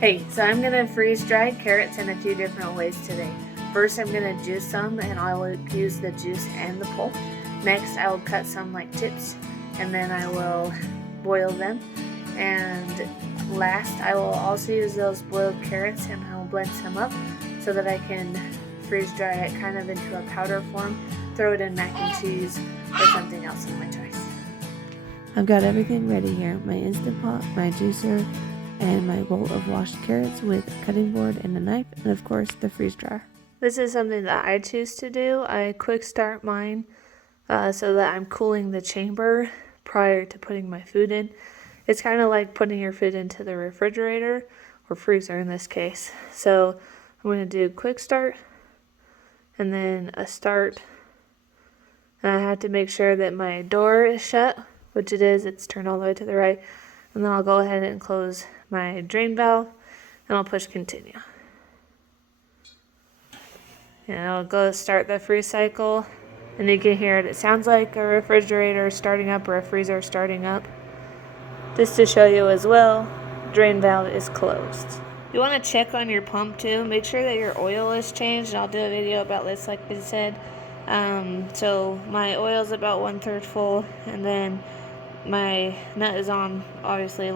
Hey, so I'm gonna freeze dry carrots in a few different ways today. First, I'm gonna juice them and I will use the juice and the pulp. Next, I will cut some like chips and then I will boil them. And last, I will also use those boiled carrots and I will blend some up so that I can freeze dry it kind of into a powder form, throw it in mac and cheese or something else of my choice. I've got everything ready here, my Instant Pot, my juicer, and my bowl of washed carrots with a cutting board and a knife, and of course the freeze dryer. This is something that I choose to do. I quick start mine so that I'm cooling the chamber prior to putting my food in. It's kind of like putting your food into the refrigerator or freezer in this case. So I'm going to do quick start and then a start. And I have to make sure that my door is shut, which it is. It's turned all the way to the right. And then I'll go ahead and close my drain valve and I'll push continue. And I'll go start the freeze cycle and you can hear it. It sounds like a refrigerator starting up or a freezer starting up. Just to show you as well, drain valve is closed. You want to check on your pump too. Make sure that your oil is changed. I'll do a video about this like I said. So my oil is about 1/3 full and then my nut is on. Obviously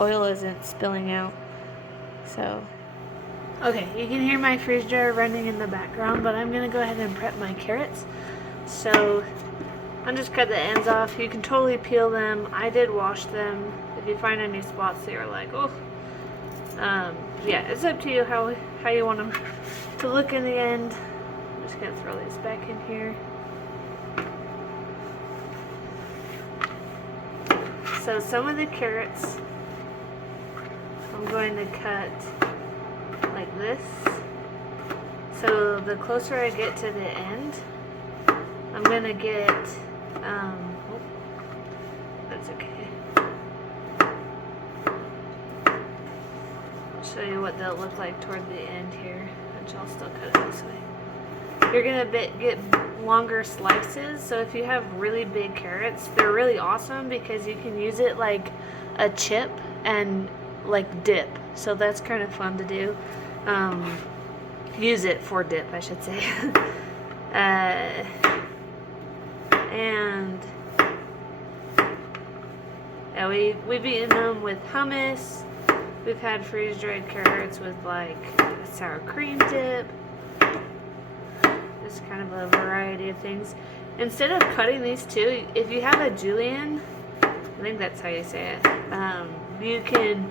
oil isn't spilling out. So okay, you can hear my freeze dryer running in the background, but I'm gonna go ahead and prep my carrots. So I'll just cut the ends off. You can totally peel them. I did wash them. If you find any spots that you're like, oh, yeah, it's up to you how you want them to look in the end. I'm just gonna throw these back in here. So some of the carrots I'm going to cut like this. So the closer I get to the end, I'm gonna get, oh, that's okay. I'll show you what they'll look like toward the end here, which I'll still cut it this way. You're gonna get longer slices, so if you have really big carrots, they're really awesome because you can use it like a chip and like dip. So that's kind of fun to do. Use it for dip, I should say. And yeah, we've eaten them with hummus. We've had freeze dried carrots with like a sour cream dip. Just kind of a variety of things. Instead of cutting these two, if you have a julienne, I think that's how you say it, you can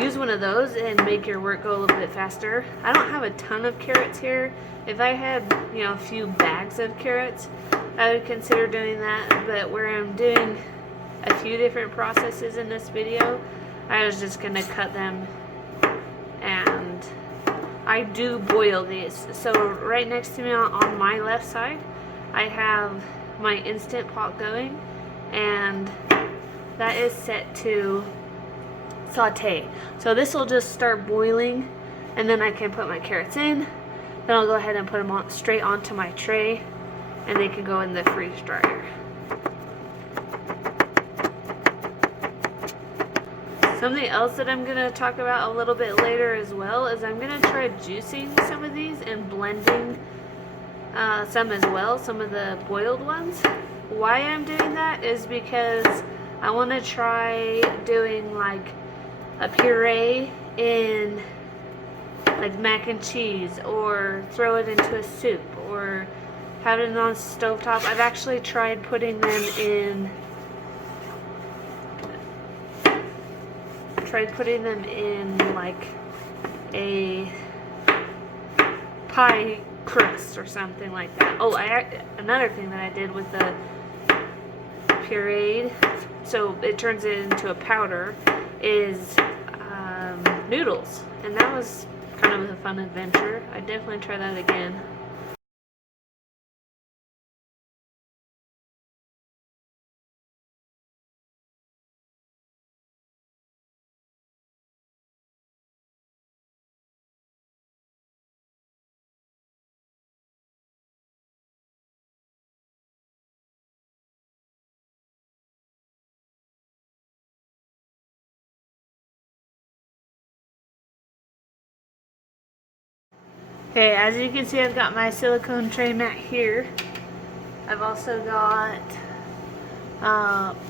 use one of those and make your work go a little bit faster. I don't have a ton of carrots here. If I had, a few bags of carrots, I would consider doing that. But where I'm doing a few different processes in this video, I was just gonna cut them, and I do boil these. So right next to me on my left side, I have my Instant Pot going, and that is set to saute. So this will just start boiling and then I can put my carrots in. Then I'll go ahead and put them straight onto my tray and they can go in the freeze dryer. Something else that I'm going to talk about a little bit later as well is I'm going to try juicing some of these and blending some as well, some of the boiled ones. Why I'm doing that is because I want to try doing like a puree in like mac and cheese, or throw it into a soup, or have it on stovetop. I've actually tried putting them in like a pie crust or something like that. Oh, another thing that I did with the pureed, so it turns it into a powder, is noodles, and that was kind of a fun adventure. I'd definitely try that again. Okay, as you can see, I've got my silicone tray mat here. I've also got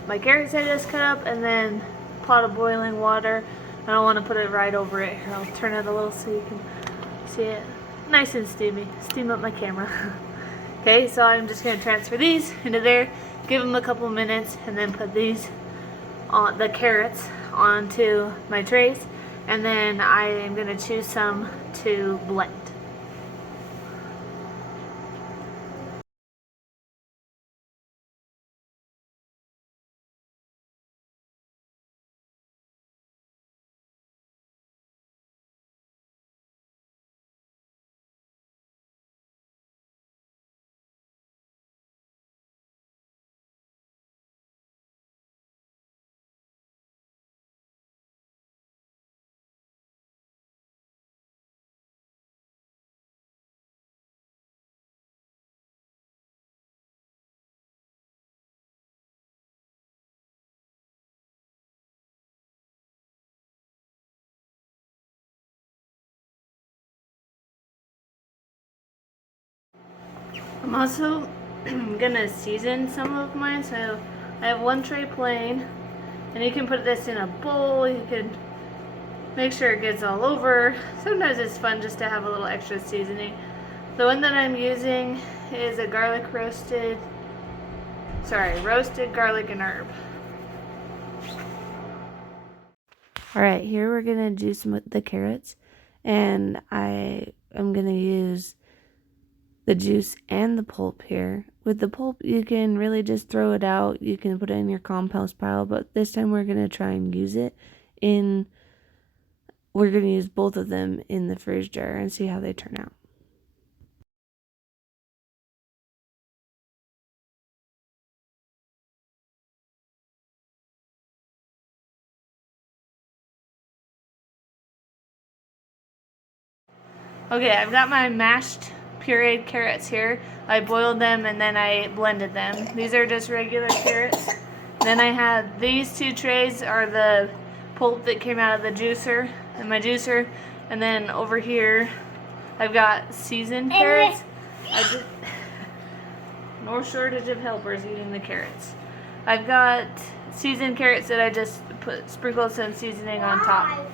my carrots I just cut up, and then a pot of boiling water. I don't want to put it right over it. Here, I'll turn it a little so you can see it. Nice and steamy. Steam up my camera. Okay, so I'm just going to transfer these into there, give them a couple minutes, and then put these on the carrots onto my trays, and then I am going to choose some to blend. I'm also gonna season some of mine, so I have one tray plain, and you can put this in a bowl. You can make sure it gets all over. Sometimes it's fun just to have a little extra seasoning. The one that I'm using is a roasted garlic and herb. Alright, here we're going to juice the carrots, and I am going to use the juice and the pulp here. With the pulp, you can really just throw it out. You can put it in your compost pile, but this time we're going to try and we're going to use both of them in the freeze dryer and see how they turn out. Okay, I've got my mashed pureed carrots here. I boiled them and then I blended them. These are just regular carrots. Then I had these two trays are the pulp that came out of the juicer and my juicer. And then over here, I've got seasoned carrots. No shortage of helpers eating the carrots. I've got seasoned carrots that I just sprinkled some seasoning on top.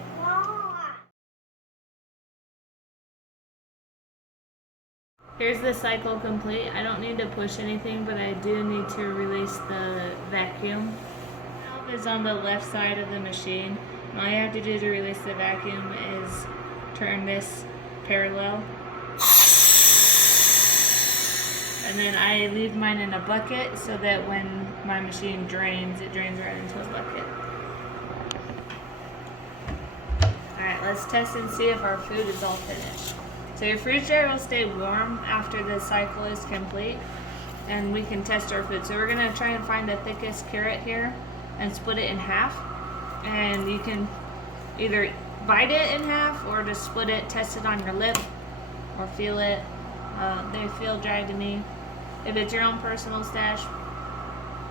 Here's the cycle complete. I don't need to push anything, but I do need to release the vacuum. The valve is on the left side of the machine. And all you have to do to release the vacuum is turn this parallel. And then I leave mine in a bucket so that when my machine drains, it drains right into a bucket. Alright, let's test and see if our food is all finished. So your freeze dryer will stay warm after the cycle is complete, and we can test our food. So we're going to try and find the thickest carrot here and split it in half. And you can either bite it in half or just split it, test it on your lip, or feel it. They feel dry to me. If it's your own personal stash,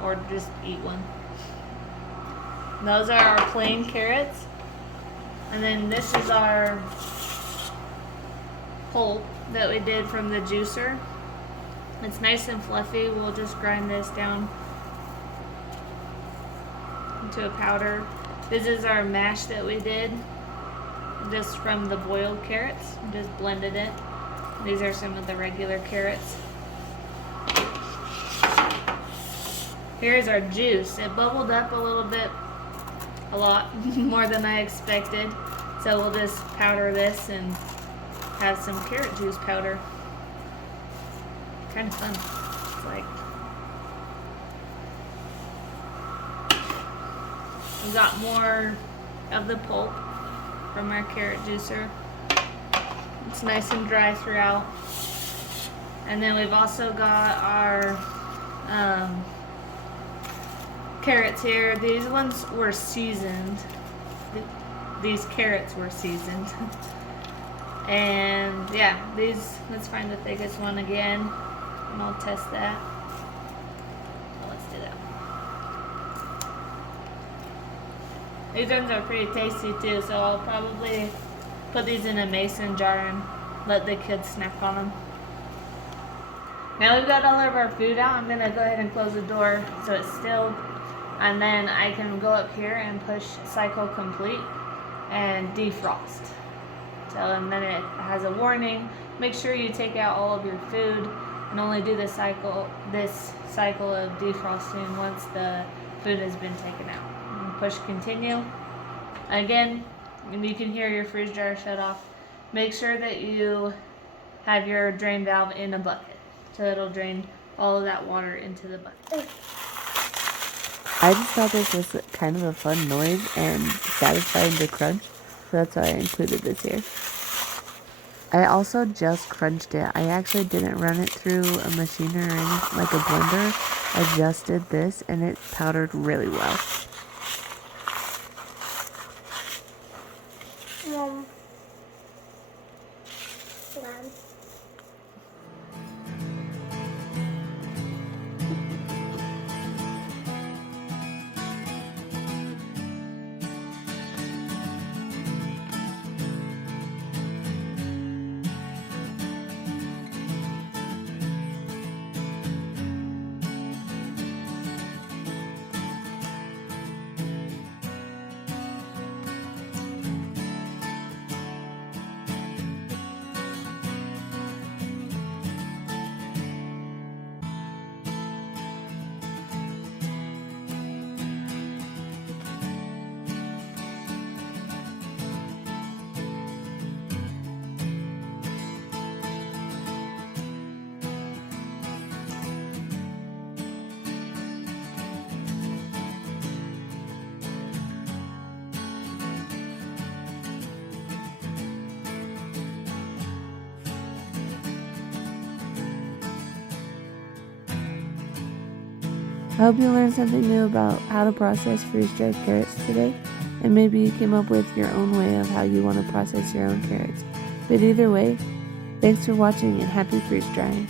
or just eat one. Those are our plain carrots. And then this is our pulp that we did from the juicer. It's nice and fluffy. We'll just grind this down into a powder. This is our mash that we did just from the boiled carrots. Just blended it. These are some of the regular carrots. Here's our juice. It bubbled up a little bit, a lot more than I expected. So we'll just powder this and have some carrot juice powder. Kind of fun. It's like we got more of the pulp from our carrot juicer. It's nice and dry throughout. And then we've also got our carrots here. These ones were seasoned. These carrots were seasoned. And yeah, let's find the thickest one again, and I'll test that. So let's do that. These ones are pretty tasty too, so I'll probably put these in a mason jar and let the kids snack on them. Now we've got all of our food out. I'm gonna go ahead and close the door so it's still, and then I can go up here and push cycle complete and defrost. So, and then it has a warning. Make sure you take out all of your food and only do this cycle of defrosting once the food has been taken out. And push continue. Again, you can hear your freeze dryer shut off. Make sure that you have your drain valve in a bucket, so it'll drain all of that water into the bucket. I just thought this was kind of a fun noise and satisfying to crunch, so that's why I included this here. I also just crunched it. I actually didn't run it through a machine or anything like a blender. I just did this and it powdered really well. Mom. I hope you learned something new about how to process freeze-dried carrots today, and maybe you came up with your own way of how you want to process your own carrots. But either way, thanks for watching and happy freeze drying.